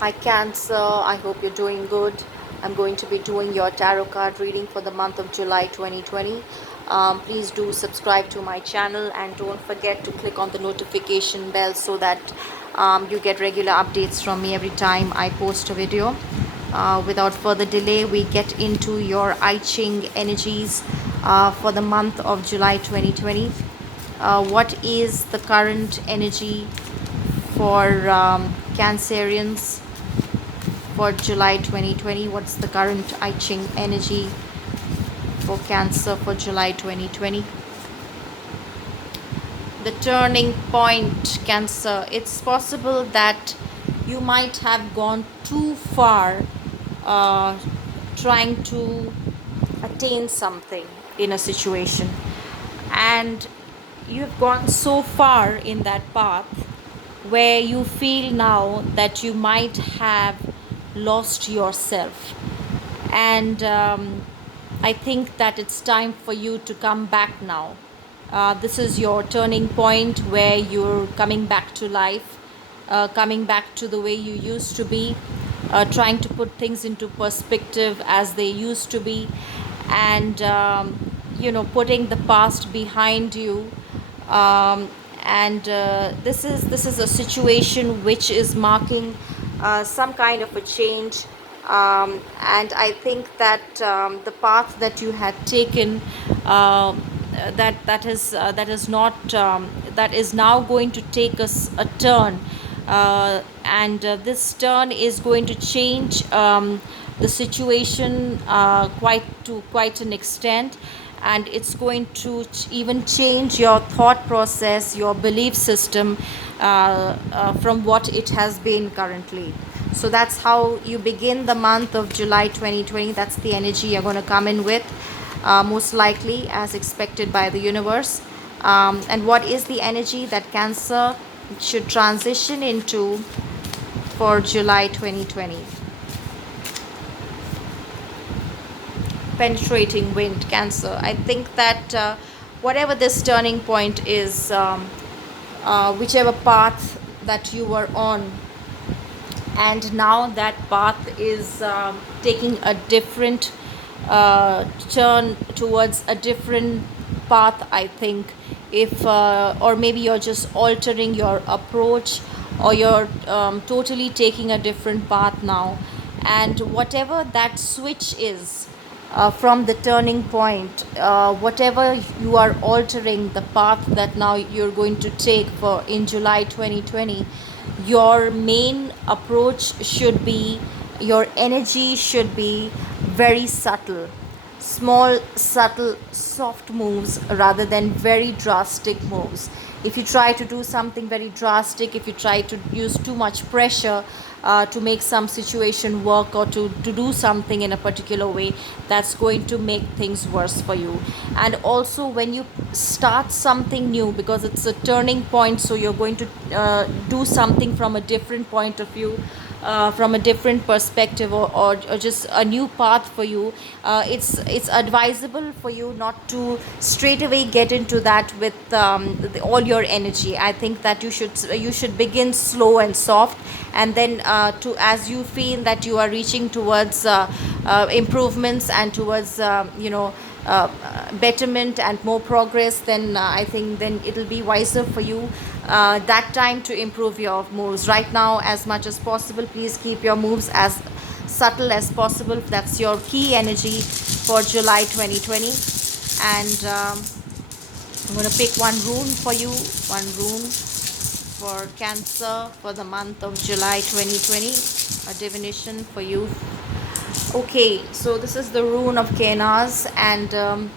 Hi Cancer, I hope you're doing good. I'm going to be doing your tarot card reading for the month of July 2020. Please do subscribe to my channel and don't forget to click on the notification bell so that you get regular updates from me every time I post a video. Without further delay, we get into your I Ching energies for the month of July 2020. What is the current energy for Cancerians for July 2020? What's the current I Ching energy for Cancer for July 2020? The turning point, Cancer. It's possible that you might have gone too far uh, trying to attain something in a situation, and you have gone so far in that path where you feel now that you might have lost yourself. And I think that it's time for you to come back now. This is your turning point where you're coming back to life, coming back to the way you used to be, trying to put things into perspective as they used to be, and putting the past behind you. And this is a situation which is marking some kind of a change, and I think that the path that you had taken, that is not that is now going to take us a turn, and this turn is going to change the situation quite an extent, and it's going to even change your thought process, your belief system, from what it has been currently. So that's how you begin the month of July 2020. That's the energy you're going to come in with, most likely as expected by the universe. And what is the energy that Cancer should transition into for July 2020? Penetrating wind, Cancer. I think that whatever this turning point is, whichever path that you were on, and now that path is taking a different turn towards a different path, I think. If or maybe you're just altering your approach, or you're totally taking a different path now, and whatever that switch is, from the turning point, whatever you are altering the path that now you're going to take for in July 2020, your main approach should be, your energy should be very subtle, small, subtle, soft moves rather than very drastic moves. If you try to do something very drastic, if you try to use too much pressure to make some situation work, or to do something in a particular way, that's going to make things worse for you. And also, when you start something new, because it's a turning point, so you're going to do something from a different point of view, from a different perspective, or just a new path for you, it's advisable for you not to straight away get into that with all your energy. I think that you should begin slow and soft, and then to as you feel that you are reaching towards improvements and towards betterment and more progress, then I think then it'll be wiser for you that time to improve your moves. Right now, as much as possible, please keep your moves as subtle as possible. That's your key energy for July 2020. And I'm going to pick one rune for you, one rune for Cancer for the month of July 2020, a divination for you. Okay, so this is the rune of Kenas, and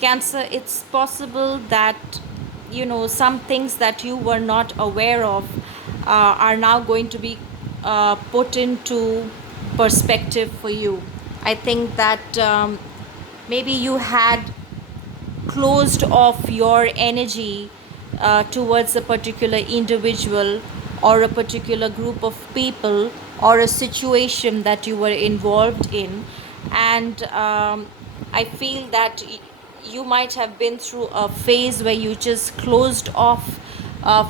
Cancer, it's possible that some things that you were not aware of are now going to be put into perspective for you. I think that maybe you had closed off your energy towards a particular individual, or a particular group of people, or a situation that you were involved in. And I feel that you might have been through a phase where you just closed off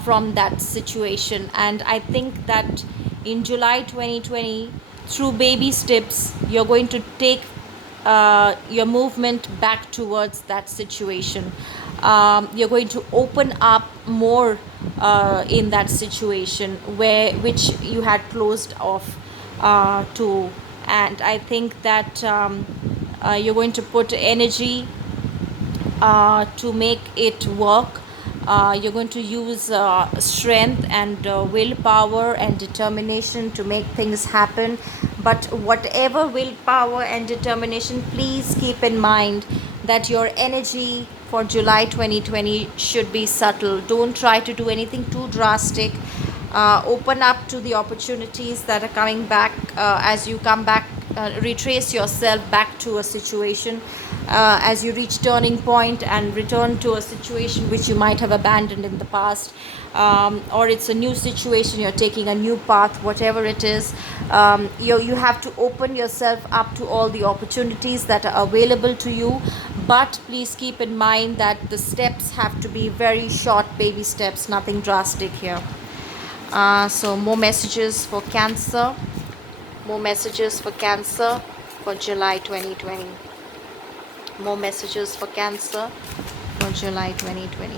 from that situation. And I think that in July 2020, through baby steps, you're going to take your movement back towards that situation. You're going to open up more in that situation which you had closed off to. And I think that you're going to put energy to make it work. You're going to use strength and willpower and determination to make things happen. But whatever willpower and determination, please keep in mind that your energy for July 2020 should be subtle. Don't try to do anything too drastic. Open up to the opportunities that are coming back as you come back. Retrace yourself back to a situation as you reach turning point and return to a situation which you might have abandoned in the past, or it's a new situation, you're taking a new path, whatever it is. You have to open yourself up to all the opportunities that are available to you, but please keep in mind that the steps have to be very short, baby steps, nothing drastic here. So more messages for Cancer. More messages for Cancer for July 2020. More messages for Cancer for July 2020.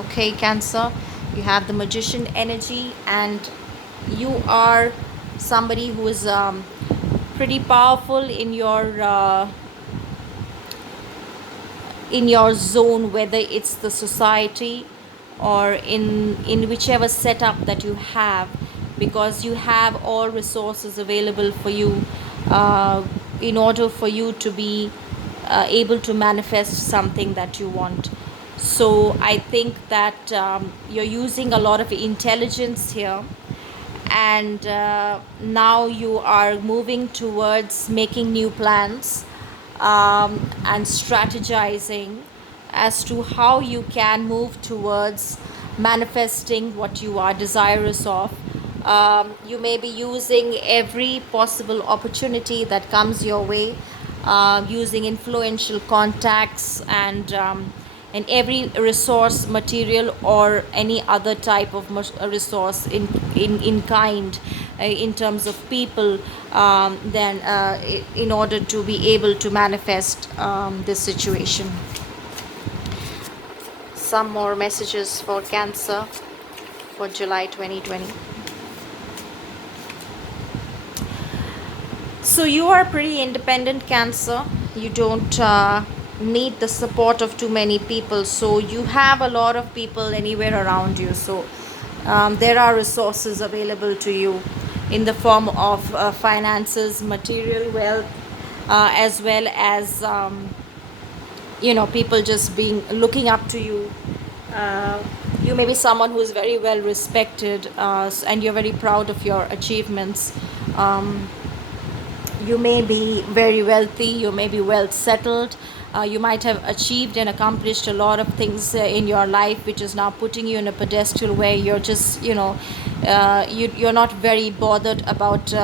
Okay, Cancer, you have the Magician energy, and you are somebody who is pretty powerful in your zone, whether it's the society or in whichever setup that you have, because you have all resources available for you in order for you to be able to manifest something that you want. So I think that you're using a lot of intelligence here, and now you are moving towards making new plans and strategizing as to how you can move towards manifesting what you are desirous of. You may be using every possible opportunity that comes your way, using influential contacts and every resource, material or any other type of resource in kind, in terms of people, then in order to be able to manifest this situation. Some more messages for Cancer for July 2020. So you are pretty independent, Cancer. You don't need the support of too many people. So you have a lot of people anywhere around you. So there are resources available to you in the form of finances, material wealth, as well as people just looking up to you. You may be someone who is very well respected, and you're very proud of your achievements. You may be very wealthy, you may be well settled, you might have achieved and accomplished a lot of things in your life, which is now putting you in a pedestal where you're just, you're not very bothered about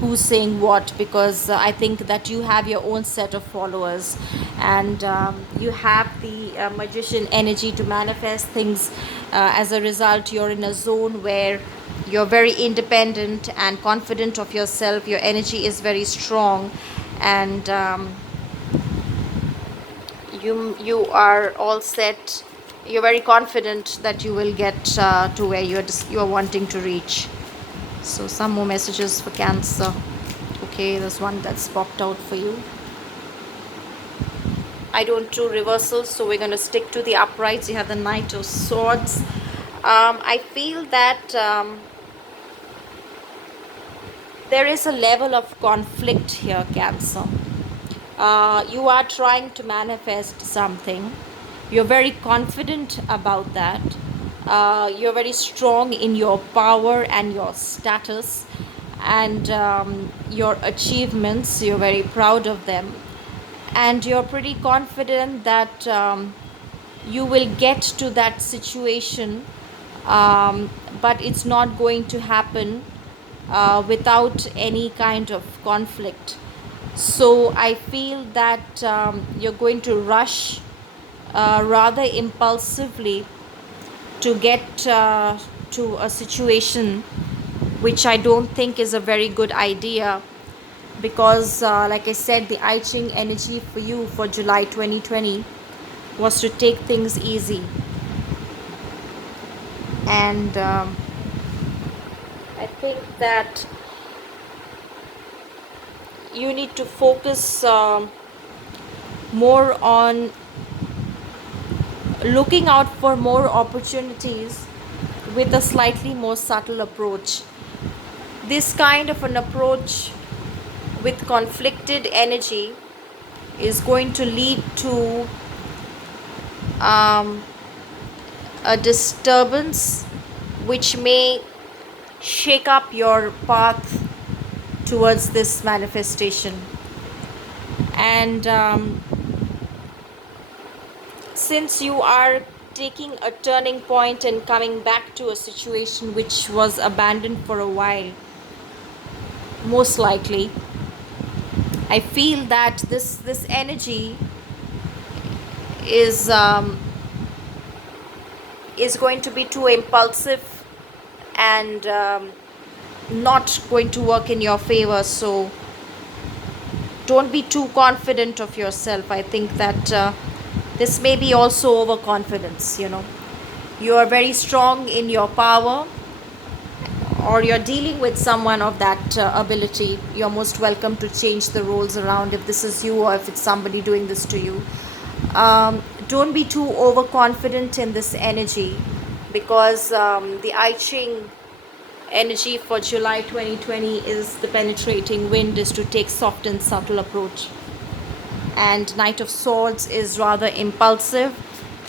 who's saying what, because I think that you have your own set of followers, and you have the Magician energy to manifest things. As a result, you're in a zone where you're very independent and confident of yourself. Your energy is very strong, and you are all set. You're very confident that you will get to where you're wanting to reach. So some more messages for Cancer. Okay, there's one that's popped out for you. I don't do reversals, so we're going to stick to the uprights. You have the Knight of Swords. I feel that there is a level of conflict here, Cancer. You are trying to manifest something. You're very confident about that. You're very strong in your power and your status and your achievements. You're very proud of them. And you're pretty confident that you will get to that situation, but it's not going to happen without any kind of conflict. So I feel that you're going to rush rather impulsively to get to a situation which I don't think is a very good idea, because like I said, the I Ching energy for you for July 2020 was to take things easy. And I think that you need to focus more on looking out for more opportunities with a slightly more subtle approach. This kind of an approach with conflicted energy is going to lead to a disturbance which may shake up your path towards this manifestation. And since you are taking a turning point and coming back to a situation which was abandoned for a while, most likely, I feel that this energy is going to be too impulsive and not going to work in your favor. So don't be too confident of yourself. I think that this may be also overconfidence. You are very strong in your power, or you're dealing with someone of that ability. You're most welcome to change the roles around if this is you or if it's somebody doing this to you. Don't be too overconfident in this energy, because the I Ching energy for July 2020 is the penetrating wind, is to take soft and subtle approach. And Knight of Swords is rather impulsive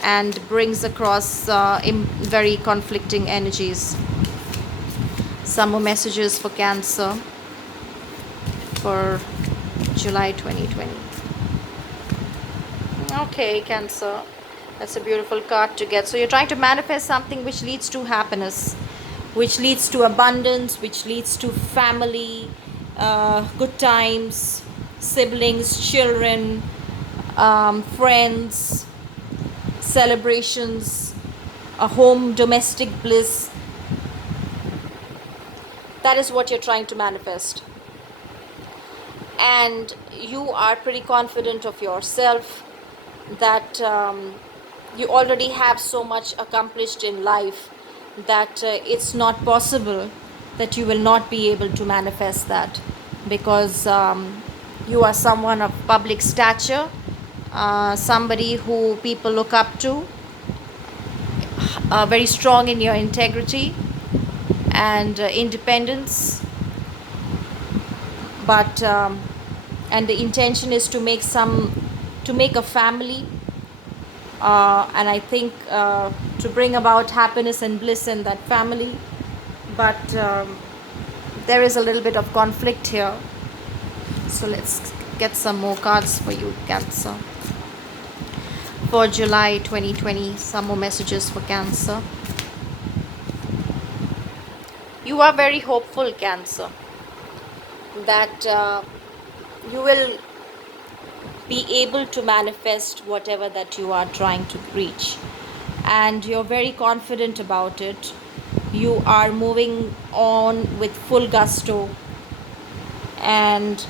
and brings across very conflicting energies. Some more messages for Cancer for July 2020. Okay, Cancer. That's a beautiful card to get. So you're trying to manifest something which leads to happiness, which leads to abundance, which leads to family, good times, siblings, children, friends, celebrations, a home, domestic bliss. That is what you're trying to manifest. And you are pretty confident of yourself that you already have so much accomplished in life that it's not possible that you will not be able to manifest that, because you are someone of public stature, somebody who people look up to, very strong in your integrity and independence. But and the intention is to make a family, and I think to bring about happiness and bliss in that family. But there is a little bit of conflict here. So let's get some more cards for you, Cancer. For July 2020, some more messages for Cancer. You are very hopeful, Cancer, that you will be able to manifest whatever that you are trying to reach, and you're very confident about it. You are moving on with full gusto, and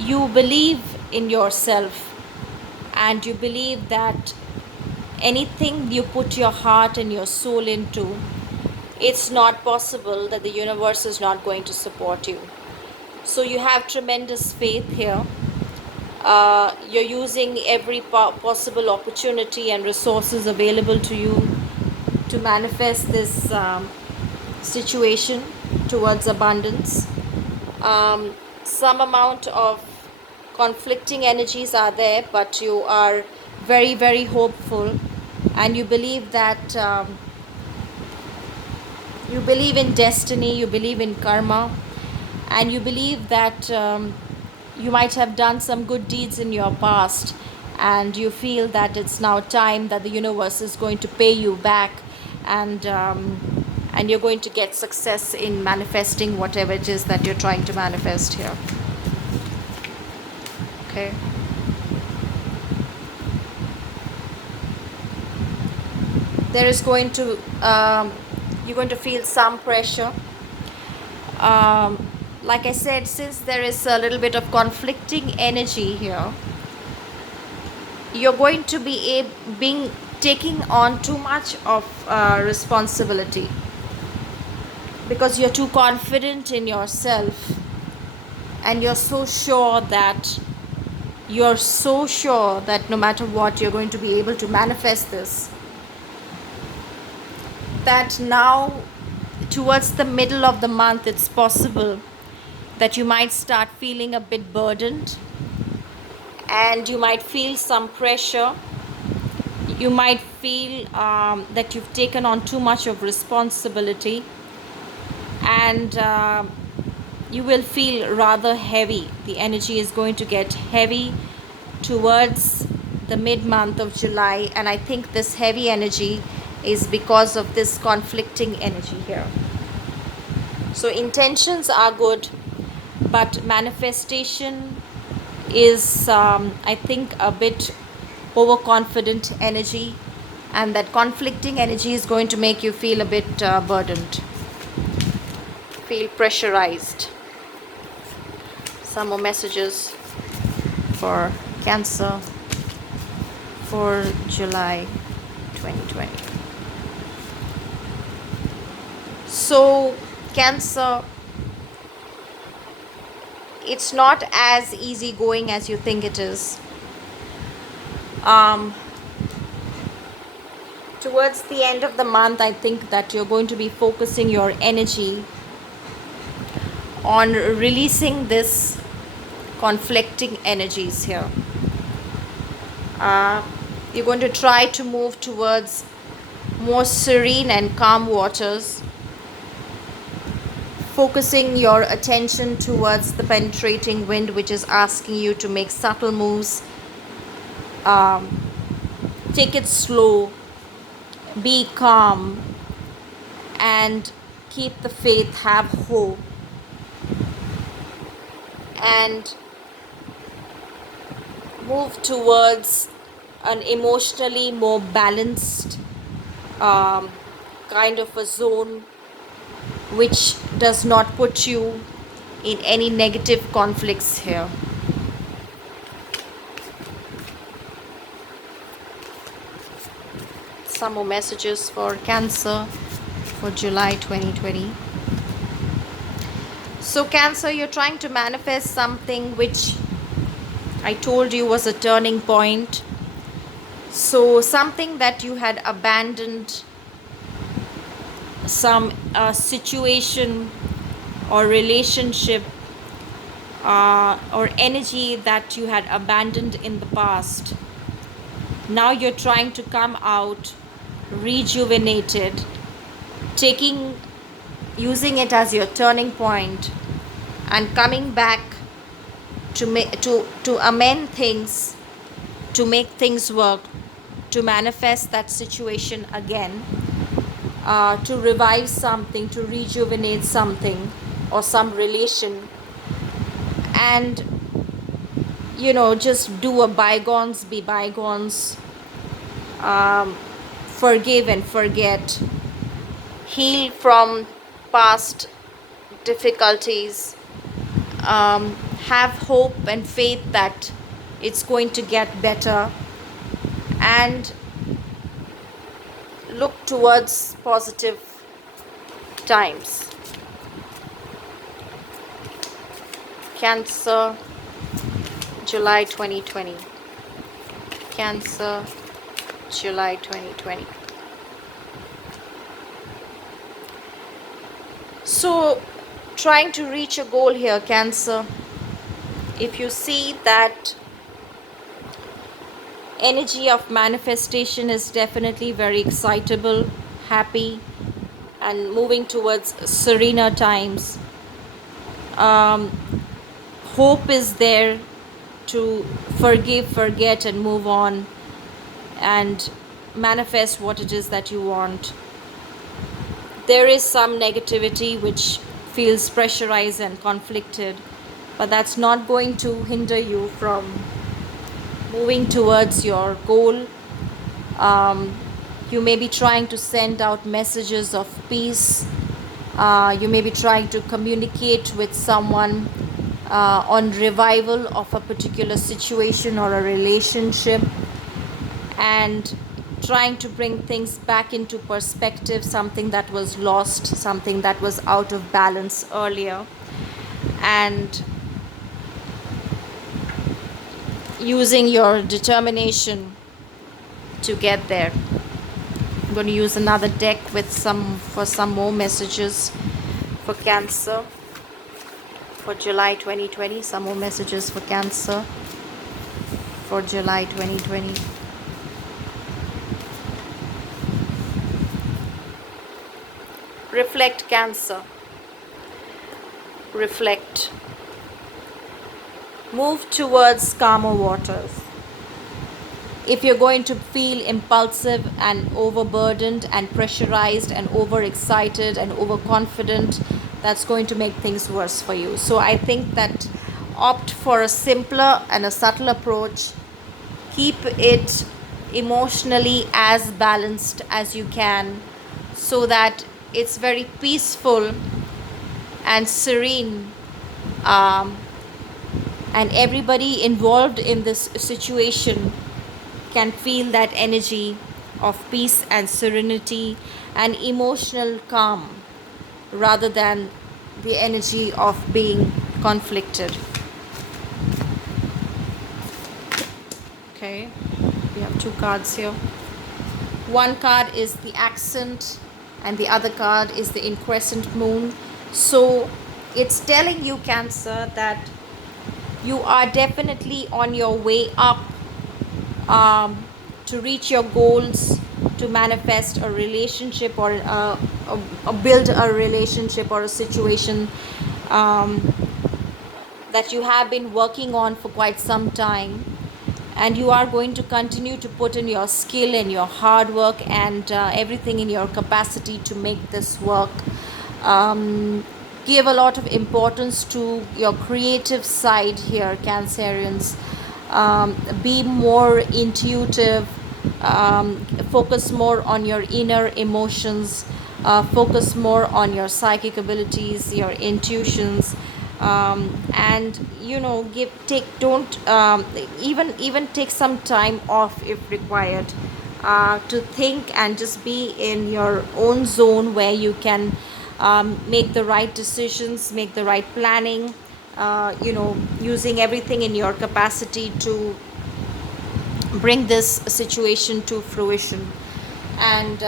you believe in yourself, and you believe that anything you put your heart and your soul into, it's not possible that the universe is not going to support you. So you have tremendous faith here. You're using every possible opportunity and resources available to you to manifest this situation towards abundance. Some amount of conflicting energies are there, but you are very, very hopeful, and you believe that you believe in destiny, you believe in karma, and you believe that you might have done some good deeds in your past, and you feel that it's now time that the universe is going to pay you back, and you're going to get success in manifesting whatever it is that you're trying to manifest here. Okay. there is going to you're going to feel some pressure. Like I said, since there is a little bit of conflicting energy here, you're going to be being taking on too much of responsibility, because you're too confident in yourself, and you're so sure that no matter what, you're going to be able to manifest this. That now, towards the middle of the month, it's possible that you might start feeling a bit burdened, and you might feel some pressure. You might feel that you've taken on too much of responsibility, and you will feel rather heavy. The energy is going to get heavy towards the mid-month of July, and I think this heavy energy is because of this conflicting energy here. So intentions are good, but manifestation is I think a bit overconfident energy, and that conflicting energy is going to make you feel a bit burdened, feel pressurized. Some more messages for Cancer for July 2020. So Cancer, it's not as easy going as you think it is. Towards the end of the month, I think that you're going to be focusing your energy on releasing this conflicting energies here. You're going to try to move towards more serene and calm waters, focusing your attention towards the penetrating wind, which is asking you to make subtle moves. Take it slow, be calm, and keep the faith, have hope, and move towards an emotionally more balanced kind of a zone, which does not put you in any negative conflicts here. Some more messages for Cancer for July 2020. So Cancer, you're trying to manifest something which I told you was a turning point. So something that you had abandoned, some situation or relationship or energy that you had abandoned in the past. Now you're trying to come out rejuvenated, using it as your turning point, and coming back to amend things, to make things work, to manifest that situation again, to revive something, to rejuvenate something or some relation, and just do a bygones be bygones, forgive and forget, heal from past difficulties, have hope and faith that it's going to get better, and look towards positive times. Cancer, July 2020. Cancer, July 2020. So, trying to reach a goal here, Cancer. If you see that energy of manifestation is definitely very excitable, happy, and moving towards serener times. Hope is there to forgive, forget, and move on and manifest what it is that you want. There is some negativity which feels pressurized and conflicted, but that's not going to hinder you from moving towards your goal. You may be trying to send out messages of peace. You may be trying to communicate with someone on revival of a particular situation or a relationship, and trying to bring things back into perspective, something that was lost, something that was out of balance earlier, and using your determination to get there. I'm going to use another deck with some more messages for Cancer for July 2020. Some more messages for Cancer for July 2020. Reflect, Cancer. Reflect. Move towards calmer waters. If you're going to feel impulsive and overburdened and pressurized and overexcited and overconfident, that's going to make things worse for you. So I think that opt for a simpler and a subtle approach. Keep it emotionally as balanced as you can, so that it's very peaceful and serene, and everybody involved in this situation can feel that energy of peace and serenity and emotional calm, rather than the energy of being conflicted. Okay, we have two cards here. One card is the accent and the other card is the increscent moon. So it's telling you, Cancer, that you are definitely on your way up to reach your goals, to manifest a relationship or build a relationship or a situation that you have been working on for quite some time, and you are going to continue to put in your skill and your hard work and everything in your capacity to make this work. Give a lot of importance to your creative side here, Cancerians. Be more intuitive, focus more on your inner emotions, focus more on your psychic abilities, your intuitions, and don't even take some time off if required, to think and just be in your own zone where you can make the right decisions, make the right planning, using everything in your capacity to bring this situation to fruition. And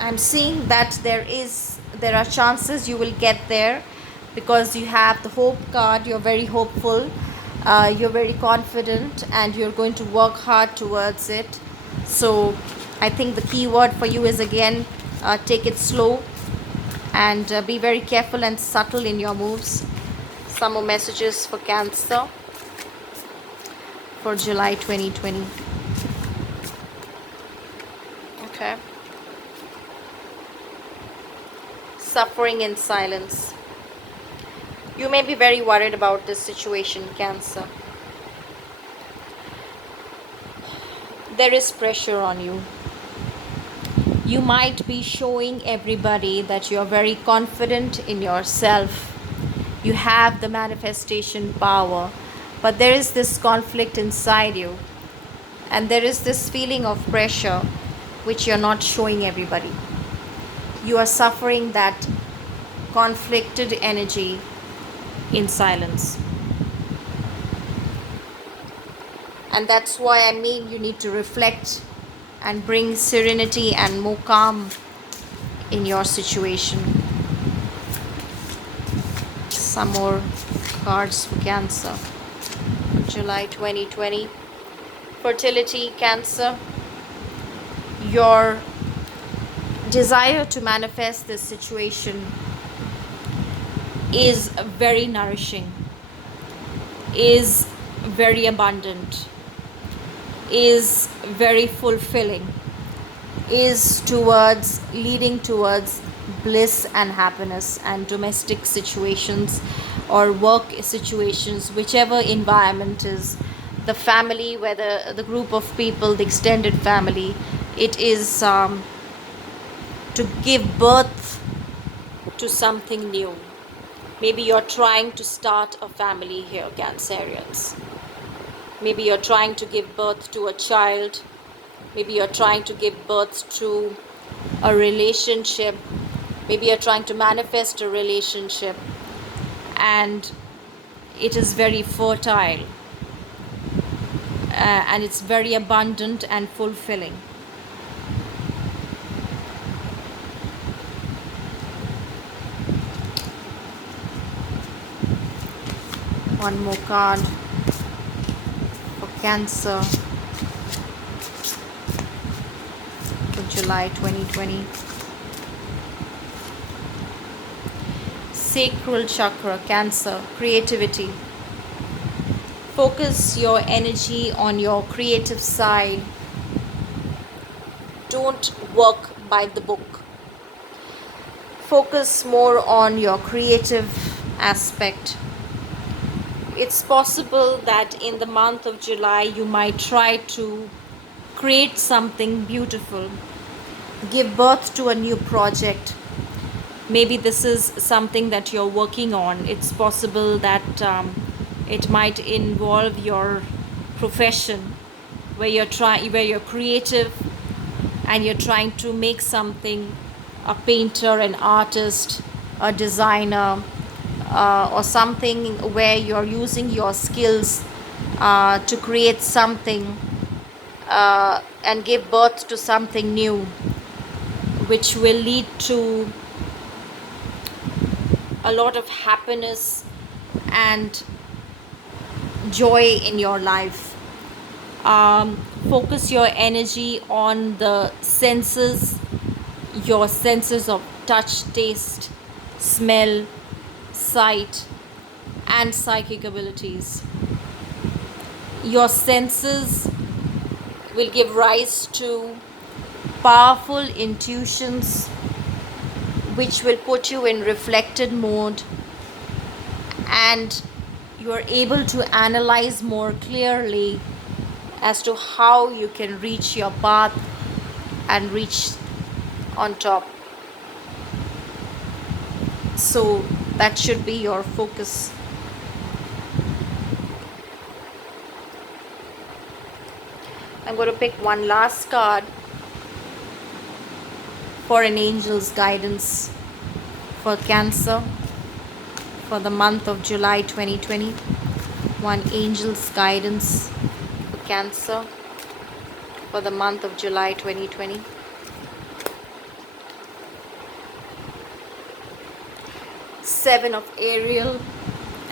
I'm seeing that there are chances you will get there, because you have the hope card. You're very hopeful, you're very confident, and you're going to work hard towards it. So I think the key word for you is, again, take it slow and be very careful and subtle in your moves. Some more messages for Cancer for July 2020. Okay. Suffering in silence. You may be very worried about this situation, Cancer. There is pressure on you. You might be showing everybody that you're very confident in yourself. You have the manifestation power, but there is this conflict inside you, and there is this feeling of pressure which you're not showing everybody. You are suffering that conflicted energy in silence. And that's why you need to reflect and bring serenity and more calm in your situation. Some more cards for Cancer. July 2020. Fertility, Cancer. Your desire to manifest this situation is very nourishing, is very abundant, is very fulfilling, is leading towards bliss and happiness and domestic situations or work situations, whichever environment is, the family, whether the group of people, the extended family, it is to give birth to something new. Maybe you're trying to start a family here, Cancerians. Maybe you're trying to give birth to a child. Maybe you're trying to give birth to a relationship. Maybe you're trying to manifest a relationship, and it is very fertile, and it's very abundant and fulfilling. One more card for Cancer for July 2020. Sacral chakra, Cancer, creativity. Focus your energy on your creative side. Don't work by the book. Focus more on your creative aspect. It's possible that in the month of July you might try to create something beautiful, give birth to a new project. Maybe this is something that you're working on. It's possible that it might involve your profession, where you're creative and you're trying to make something, a painter, an artist, a designer, or something where you're using your skills to create something and give birth to something new, which will lead to a lot of happiness and joy in your life. Focus your energy on the senses, your senses of touch, taste, smell, sight, and psychic abilities. Your senses will give rise to powerful intuitions, which will put you in reflected mode, and you are able to analyze more clearly as to how you can reach your path and reach on top. So that should be your focus. I'm going to pick one last card for an angel's guidance for Cancer for the month of July 2020. One angel's guidance for Cancer for the month of July 2020. Seven of Ariel,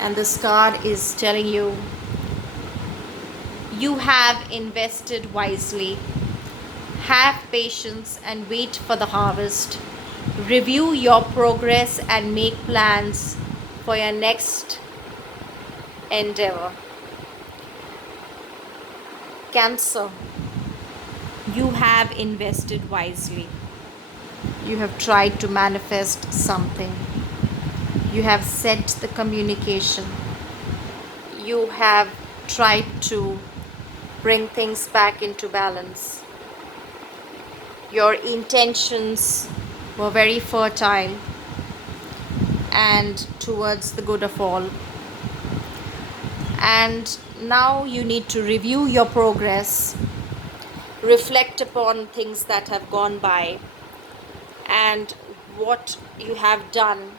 and this card is telling you, you have invested wisely. Have patience and wait for the harvest. Review your progress and make plans for your next endeavor. Cancer, you have invested wisely. You have tried to manifest something. You have set the communication. You have tried to bring things back into balance. Your intentions were very fertile and towards the good of all. And now you need to review your progress, reflect upon things that have gone by and what you have done,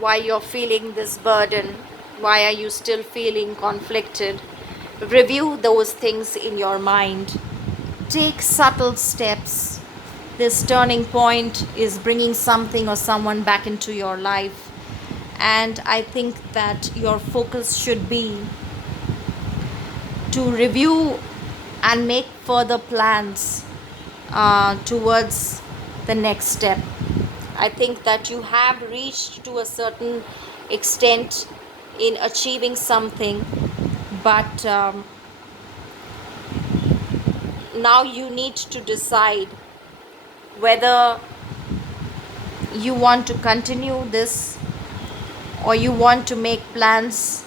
why you're feeling this burden, why are you still feeling conflicted. Review those things in your mind. Take subtle steps. This turning point is bringing something or someone back into your life, and I think that your focus should be to review and make further plans towards the next step. I think that you have reached to a certain extent in achieving something, but now you need to decide whether you want to continue this or you want to make plans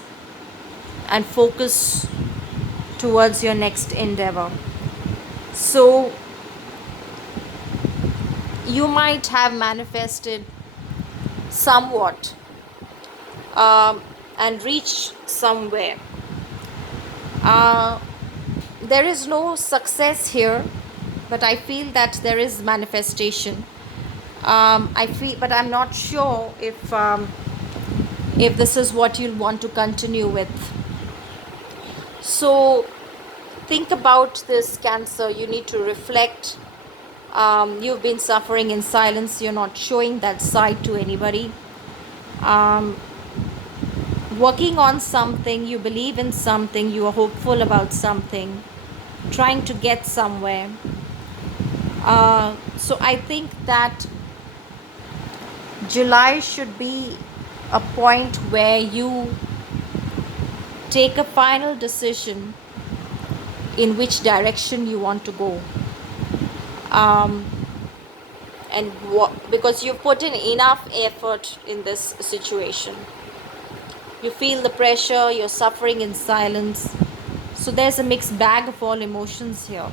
and focus towards your next endeavor. So you might have manifested somewhat, and reached somewhere. uh, there is no success here, but I feel that there is manifestation. I feel, but I'm not sure if this is what you'll want to continue with. So think about this, Cancer. You need to reflect. You've been suffering in silence. You're not showing that side to anybody. um, Working on something, you believe in something, you are hopeful about something, trying to get somewhere. So I think that July should be a point where you take a final decision in which direction you want to go. Um, and because you put in enough effort in this situation, you feel the pressure, you're suffering in silence. So there's a mixed bag of all emotions here.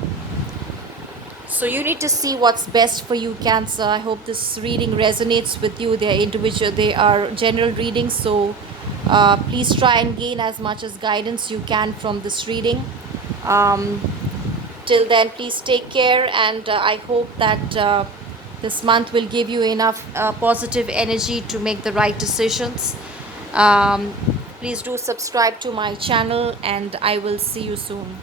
So you need to see what's best for you, Cancer. I hope this reading resonates with you. They are individual, they are general readings. So please try and gain as much as guidance you can from this reading. Um, till then, please take care, and I hope that this month will give you enough positive energy to make the right decisions. Um, Please do subscribe to my channel, and I will see you soon.